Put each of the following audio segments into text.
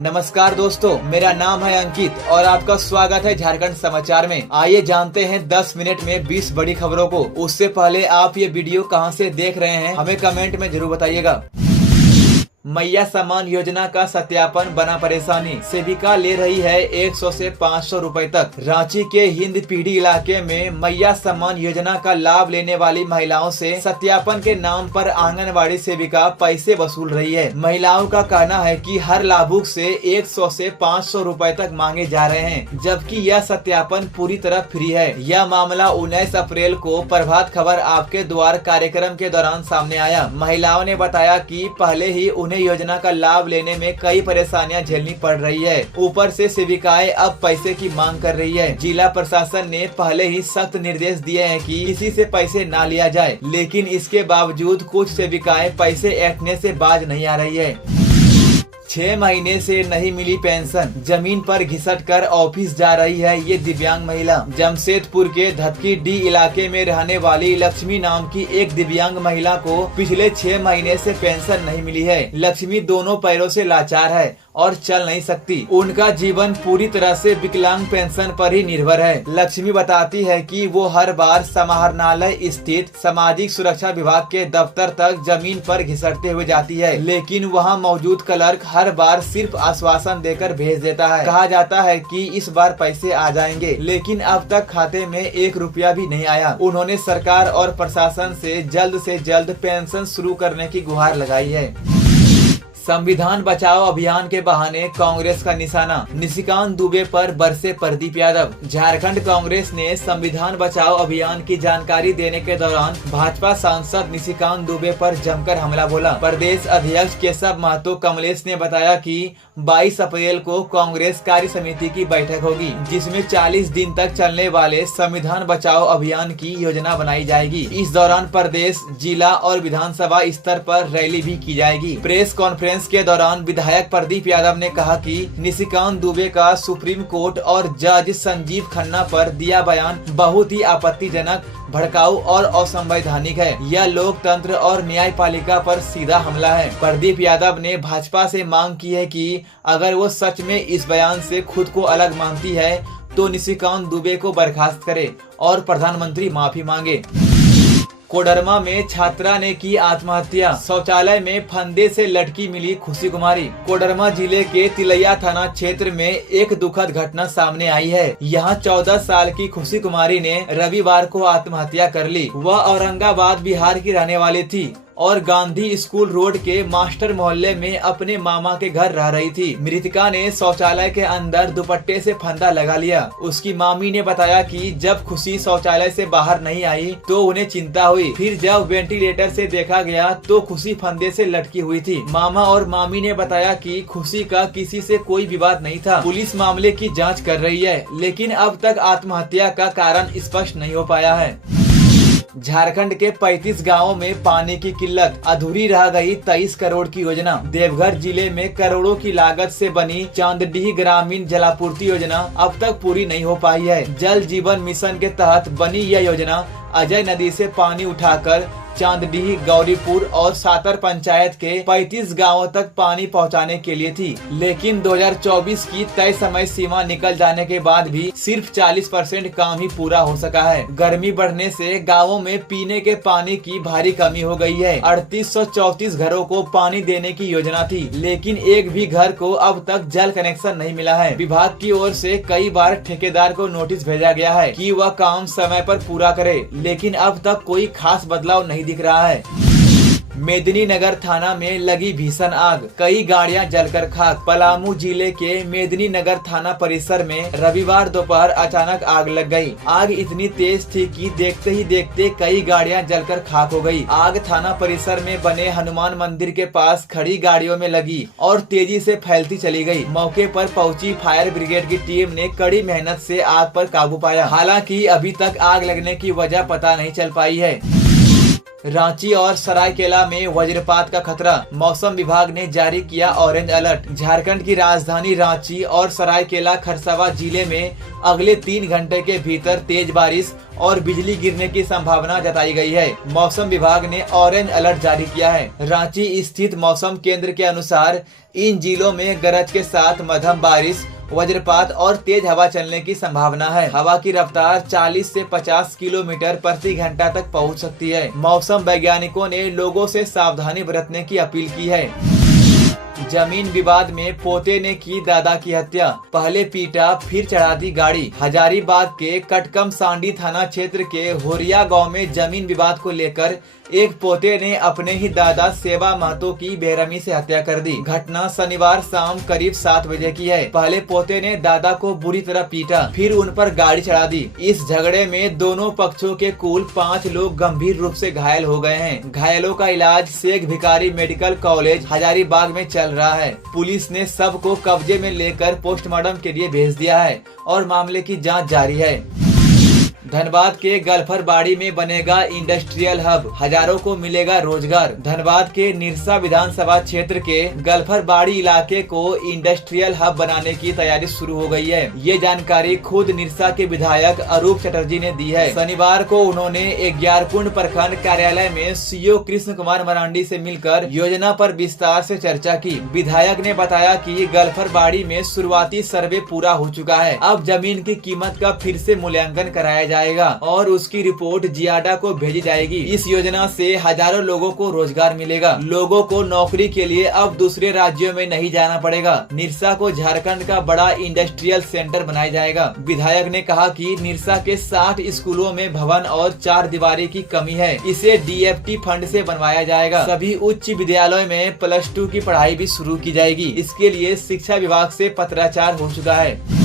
नमस्कार दोस्तों, मेरा नाम है अंकित और आपका स्वागत है झारखंड समाचार में। आइए जानते हैं 10 मिनट में 20 बड़ी खबरों को। उससे पहले आप ये वीडियो कहां से देख रहे हैं हमें कमेंट में जरूर बताइएगा। मैया सम्मान योजना का सत्यापन बना परेशानी, सेविका ले रही है 100 से 500 रुपए तक। रांची के हिंद पीढ़ी इलाके में मैया सम्मान योजना का लाभ लेने वाली महिलाओं से सत्यापन के नाम पर आंगनवाड़ी सेविका पैसे वसूल रही है। महिलाओं का कहना है कि हर लाभुक से 100 से 500 रुपए तक मांगे जा रहे हैं, जबकि यह सत्यापन पूरी तरह फ्री है। यह मामला 19 अप्रैल को प्रभात खबर आपके द्वार कार्यक्रम के दौरान सामने आया। महिलाओं ने बताया कि पहले ही उन्हें योजना का लाभ लेने में कई परेशानियां झेलनी पड़ रही है। ऊपर से सेविकाएं अब पैसे की मांग कर रही है। जिला प्रशासन ने पहले ही सख्त निर्देश दिए हैं कि किसी से पैसे ना लिया जाए, लेकिन इसके बावजूद कुछ सेविकाएं पैसे ऐंठने से बाज नहीं आ रही है। 6 महीने से नहीं मिली पेंशन, जमीन पर घिसट कर ऑफिस जा रही है ये दिव्यांग महिला। जमशेदपुर के धतकी डी इलाके में रहने वाली लक्ष्मी नाम की एक दिव्यांग महिला को पिछले 6 महीने से पेंशन नहीं मिली है। लक्ष्मी दोनों पैरों से लाचार है और चल नहीं सकती। उनका जीवन पूरी तरह से विकलांग पेंशन पर ही निर्भर है। लक्ष्मी बताती है कि वो हर बार समाहरणालय स्थित सामाजिक सुरक्षा विभाग के दफ्तर तक जमीन पर घिसटते हुए जाती है, लेकिन वहां मौजूद क्लर्क हर बार सिर्फ आश्वासन देकर भेज देता है। कहा जाता है कि इस बार पैसे आ जाएंगे, लेकिन अब तक खाते में 1 रुपया भी नहीं आया। उन्होंने सरकार और प्रशासन से जल्द पेंशन शुरू करने की गुहार लगाई है। संविधान बचाओ अभियान के बहाने कांग्रेस का निशाना, निशिकांत दुबे पर बरसे प्रदीप यादव। झारखंड कांग्रेस ने संविधान बचाओ अभियान की जानकारी देने के दौरान भाजपा सांसद निशिकांत दुबे पर जमकर हमला बोला। प्रदेश अध्यक्ष केशव महतो कमलेश ने बताया कि 22 अप्रैल को कांग्रेस कार्य समिति की बैठक होगी, जिसमें 40 दिन तक चलने वाले संविधान बचाओ अभियान की योजना बनाई जाएगी। इस दौरान प्रदेश, जिला और विधानसभा स्तर पर रैली भी की जाएगी। प्रेस कॉन्फ्रेंस के दौरान विधायक प्रदीप यादव ने कहा कि निशिकांत दुबे का सुप्रीम कोर्ट और जज संजीव खन्ना पर दिया बयान बहुत ही आपत्तिजनक, भड़काऊ और असंवैधानिक है। यह लोकतंत्र और न्यायपालिका पर सीधा हमला है। प्रदीप यादव ने भाजपा से मांग की है कि अगर वो सच में इस बयान से खुद को अलग मानती है तो निशिकांत दुबे को बर्खास्त करे और प्रधानमंत्री माफी मांगे। कोडरमा में छात्रा ने की आत्महत्या, शौचालय में फंदे से लटकी मिली खुशी कुमारी। कोडरमा जिले के तिलैया थाना क्षेत्र में एक दुखद घटना सामने आई है। यहाँ 14 साल की खुशी कुमारी ने रविवार को आत्महत्या कर ली। वह औरंगाबाद बिहार की रहने वाली थी और गांधी स्कूल रोड के मास्टर मोहल्ले में अपने मामा के घर रह रही थी। मृतका ने शौचालय के अंदर दुपट्टे से फंदा लगा लिया। उसकी मामी ने बताया कि जब खुशी शौचालय से बाहर नहीं आई तो उन्हें चिंता हुई। फिर जब वेंटिलेटर से देखा गया तो खुशी फंदे से लटकी हुई थी। मामा और मामी ने बताया कि खुशी का किसी से कोई विवाद नहीं था। पुलिस मामले की जाँच कर रही है, लेकिन अब तक आत्महत्या का कारण स्पष्ट नहीं हो पाया है। झारखंड के 35 गांवों में पानी की किल्लत, अधूरी रह गई 23 करोड़ की योजना। देवघर जिले में करोड़ों की लागत से बनी चांदडीह ग्रामीण जलापूर्ति योजना अब तक पूरी नहीं हो पाई है। जल जीवन मिशन के तहत बनी यह योजना अजय नदी से पानी उठाकर चांदडीह, गौरीपुर और सातर पंचायत के 35 गांवों तक पानी पहुंचाने के लिए थी, लेकिन 2024 की तय समय सीमा निकल जाने के बाद भी सिर्फ 40% काम ही पूरा हो सका है। गर्मी बढ़ने से गांवों में पीने के पानी की भारी कमी हो गई है। 3834 घरों को पानी देने की योजना थी, लेकिन एक भी घर को अब तक जल कनेक्शन नहीं मिला है। विभाग की ओर से कई बार ठेकेदार को नोटिस भेजा गया है कि वह काम समय पर पूरा करे, लेकिन अब तक कोई खास बदलाव नहीं दिख रहा है। मेदिनीनगर थाना में लगी भीषण आग, कई गाड़ियां जलकर खाक। पलामू जिले के मेदिनीनगर थाना परिसर में रविवार दोपहर अचानक आग लग गई। आग इतनी तेज थी कि देखते ही देखते कई गाड़ियां जलकर खाक हो गई। आग थाना परिसर में बने हनुमान मंदिर के पास खड़ी गाड़ियों में लगी और तेजी से फैलती चली गई। मौके पर पहुंची फायर ब्रिगेड की टीम ने कड़ी मेहनत से आग पर काबू पाया। हालांकि अभी तक आग लगने की वजह पता नहीं चल पाई है। रांची और सरायकेला में वज्रपात का खतरा, मौसम विभाग ने जारी किया ऑरेंज अलर्ट। झारखंड की राजधानी रांची और सरायकेला खरसावां जिले में अगले 3 घंटे के भीतर तेज बारिश और बिजली गिरने की संभावना जताई गई है। मौसम विभाग ने ऑरेंज अलर्ट जारी किया है। रांची स्थित मौसम केंद्र के अनुसार इन जिलों में गरज के साथ मध्यम बारिश, वज्रपात और तेज हवा चलने की संभावना है। हवा की रफ्तार 40 से 50 किलोमीटर प्रति घंटा तक पहुंच सकती है। मौसम वैज्ञानिकों ने लोगों से सावधानी बरतने की अपील की है। जमीन विवाद में पोते ने की दादा की हत्या, पहले पीटा फिर चढ़ा दी गाड़ी। हजारीबाग के कटकम सांडी थाना क्षेत्र के होरिया गांव में जमीन विवाद को लेकर एक पोते ने अपने ही दादा सेवा महतो की बेरहमी से हत्या कर दी। घटना शनिवार शाम करीब 7 बजे की है। पहले पोते ने दादा को बुरी तरह पीटा, फिर उन पर गाड़ी चढ़ा दी। इस झगड़े में दोनों पक्षों के कुल 5 लोग गंभीर रूप से घायल हो गए हैं। घायलों का इलाज शेख भिखारी मेडिकल कॉलेज हजारीबाग में चल रहा है। पुलिस ने शव को कब्जे में लेकर पोस्टमार्टम के लिए भेज दिया है और मामले की जाँच जारी है। धनबाद के गलफरबाड़ी में बनेगा इंडस्ट्रियल हब, हजारों को मिलेगा रोजगार। धनबाद के निरसा विधानसभा क्षेत्र के गलफरबाड़ी इलाके को इंडस्ट्रियल हब बनाने की तैयारी शुरू हो गई है। ये जानकारी खुद निरसा के विधायक अरूप चटर्जी ने दी है। शनिवार को उन्होंने ग्यारकुंड प्रखंड कार्यालय में सीओ कृष्ण कुमार मरांडी से मिलकर योजना पर विस्तार से चर्चा की। विधायक ने बताया कि गलफरबाड़ी में शुरुआती सर्वे पूरा हो चुका है। अब जमीन की कीमत का फिर से मूल्यांकन कराया जाएगा और उसकी रिपोर्ट जियाडा को भेजी जाएगी। इस योजना से हजारों लोगों को रोजगार मिलेगा। लोगों को नौकरी के लिए अब दूसरे राज्यों में नहीं जाना पड़ेगा। निरसा को झारखंड का बड़ा इंडस्ट्रियल सेंटर बनाया जाएगा। विधायक ने कहा कि निरसा के 60 स्कूलों में भवन और 4 दीवारी की कमी है। इसे DFT फंड से बनवाया जाएगा। सभी उच्च विद्यालयों में +2 की पढ़ाई भी शुरू की जाएगी। इसके लिए शिक्षा विभाग से पत्राचार हो चुका है।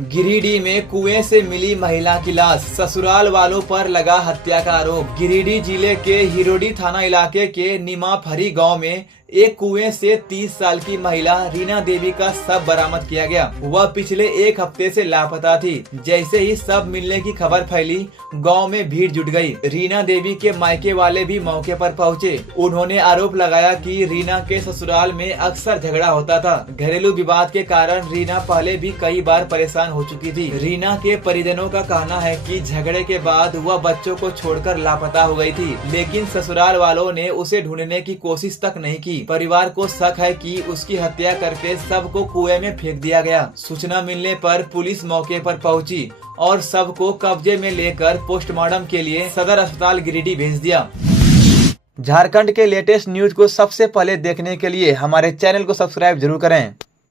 गिरिडीह में कुएं से मिली महिला की लाश, ससुराल वालों पर लगा हत्या का आरोप। गिरिडीह जिले के हिरोडी थाना इलाके के निमाफरी गांव में एक कुएं से 30 साल की महिला रीना देवी का शव बरामद किया गया। वह पिछले 1 हफ्ते से लापता थी। जैसे ही शव मिलने की खबर फैली, गांव में भीड़ जुट गई। रीना देवी के मायके वाले भी मौके पर पहुंचे। उन्होंने आरोप लगाया कि रीना के ससुराल में अक्सर झगड़ा होता था। घरेलू विवाद के कारण रीना पहले भी कई बार परेशान हो चुकी थी। रीना के परिजनों का कहना है कि झगड़े के बाद वह बच्चों को छोड़कर लापता हो गई थी, लेकिन ससुराल वालों ने उसे ढूंढने की कोशिश तक नहीं की। परिवार को शक है कि उसकी हत्या करके शव को कुएं में फेंक दिया गया। सूचना मिलने पर पुलिस मौके पर पहुंची और शव को कब्जे में लेकर पोस्टमार्टम के लिए सदर अस्पताल गिरिडीह भेज दिया। झारखंड के लेटेस्ट न्यूज को सबसे पहले देखने के लिए हमारे चैनल को सब्सक्राइब जरूर करें।